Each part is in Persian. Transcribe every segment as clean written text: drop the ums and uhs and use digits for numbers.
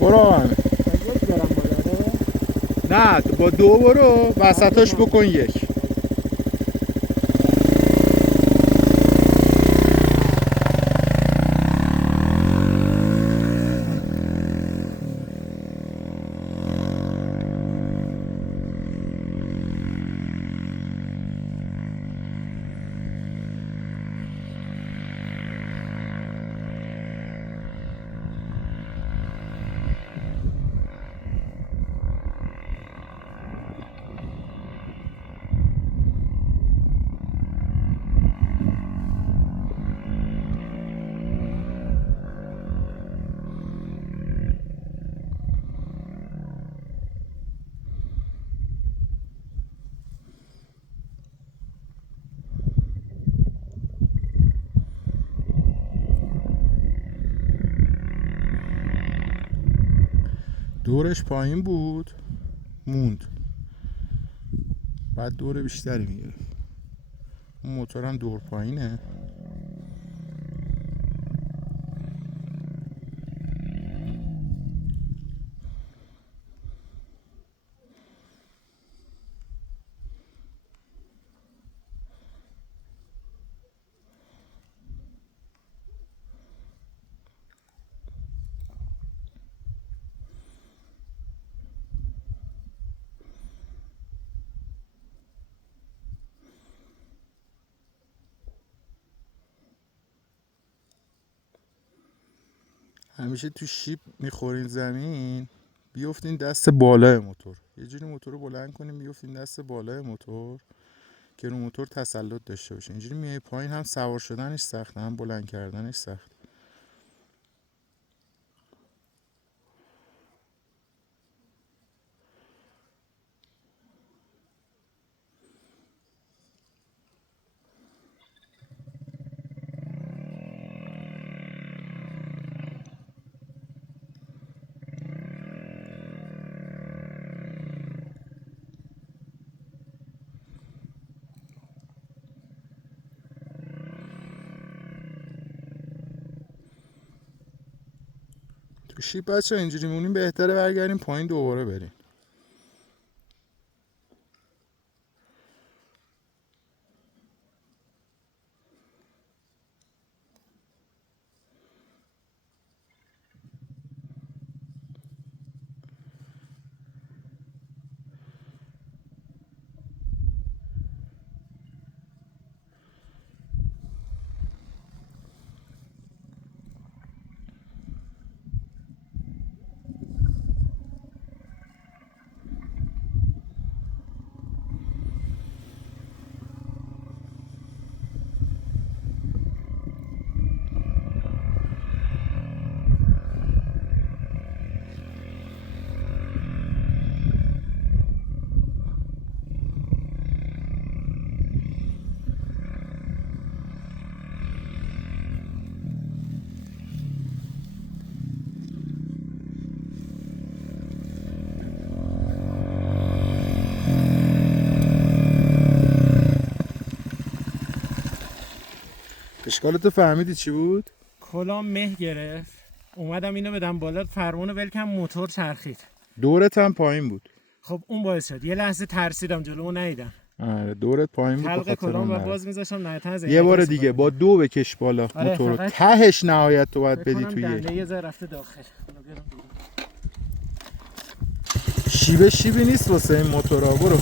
برو همه. یک برم بالا. نه با 2 برو وسطاش بکن 1. دورش پایین بود موند، بعد دور بیشتری میگیره. اون موتورم دور پایینه. همیشه تو شیب میخورین زمین، بیفتین دست بالای موتور، یه جوری موتور رو بلند کنیم بیفتین دست بالای موتور که رو موتور تسلط داشته باشه. اینجوری میای پایین هم سوار شدنش سخته هم بلند کردنش سخته. تو شیب بچه اینجوری مونیم بهتره برگردیم پایین دوباره بریم. اشکالتو فهمیدی چی بود؟ کلام مه گرفت، اومدم اینو بدم بالا، فرمونو ول کردم موتور چرخید. دورت هم پایین بود. خب اون باعث شد یه لحظه ترسیدم جلومو ندیدم. آره دورت پایین بود. حلقه کلام و باز میذاشم نهایتا از یه بار دیگه با 2 بکش بالا موتور تهش نهایت تو باید بدی توی دنده یه ذره رفته داخل. شیبی نیست واسه این موتورا. برو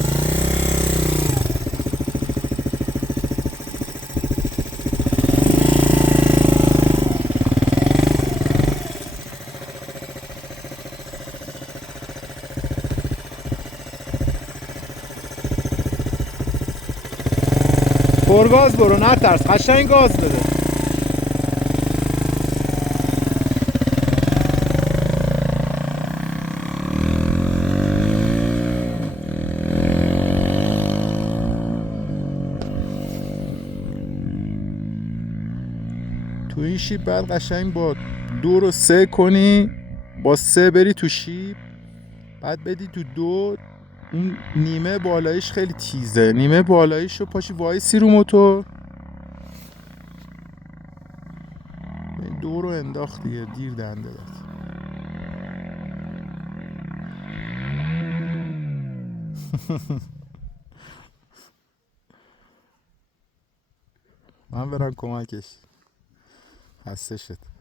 پرگاز برو نترس، قشنگ گاز بده. تو این شیب بعد قشنگ با 2 رو 3 کنی، با 3 بری تو شیب، بعد بدی تو 2. اون نیمه بالاییش خیلی تیزه، نیمه بالاییش رو پاشی وایسی رو موتور، این 2 رو انداخت دیگه، دیر دنده داد. من برم کمکش. خسته شد.